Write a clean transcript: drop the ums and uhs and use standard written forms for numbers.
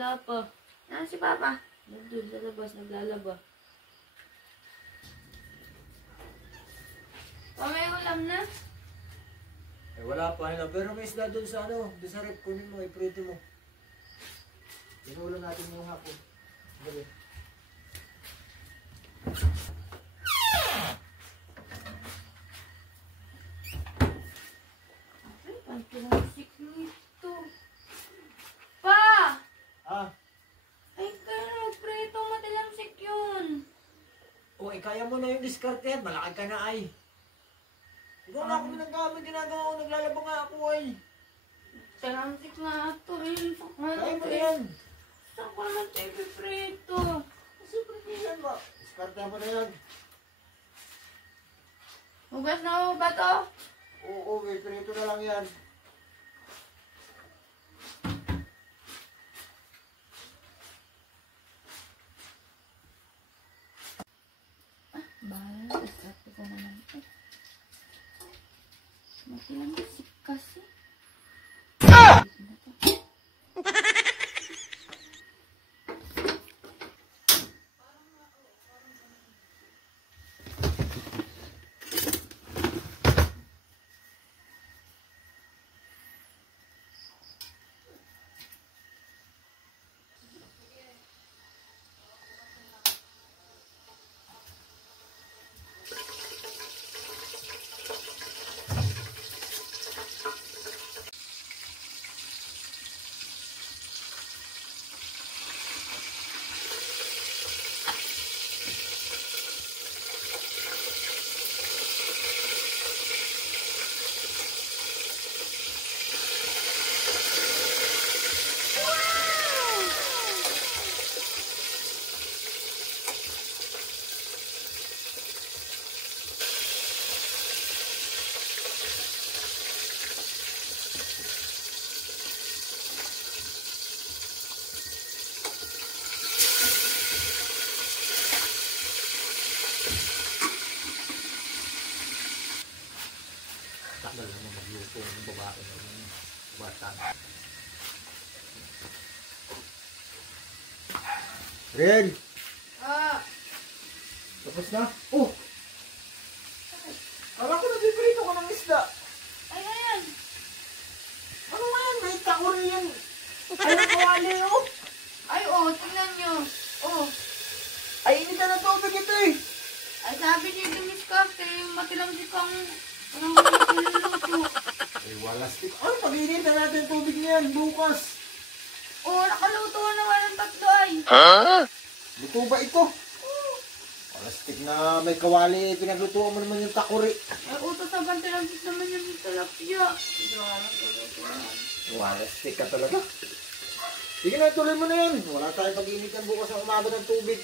Wala pa. Yan si Papa. Nandun sa labas, naglalaba. May ulam na? Eh, wala pa yun. Pero may isda doon sa ano, doon sa rep, kunin mo, iprito mo. Inuulan natin yung hapon. Gabi. Ay, pantilasik nito. Pa! Ah, Ay, kaya prito matilamsik yun. o kaya mo na yung discard yan. Malaki ka na ay. Ikaw na ako ginagawa, ginagawa ko, naglalaba nga ako ay. Talamsik na ito eh. Kaya mo na yan. Saan ko naman tayo prito? Siyempre di yan ba? Discard mo na yan. Hugas na ako ba to? Oo, may prito na lang yan. Bahala, discarte ko naman ito. Matilamsik kasi. Takdal naman magluto ng babae ng bata. Ren! Ah! Tapos na? Oh! Kala ko nagpiprito ko ng isda. Ay, ayan! Ano nga yan? May takuri yan. Ayaw kawali oh. Ay, tingnan nyo. Ay, hindi ka na tubig ito eh. Ay, sabi niyo yung miskarte, matilamsik ang niluluto. Ay, walastik. Ay, pag-init na natin tubig niyan bukas. Nakaluto na naman ng tatlo ay. Luto ba ito? Walastik na may kawali. Pinaglutuan mo naman yung takuri. Ay, utos na bantilamsik naman yung tilapia. Walastik ka talaga. Sige na, tuloy mo na yan. Wala tayong pag-init yan bukas ang umaga ng tubig.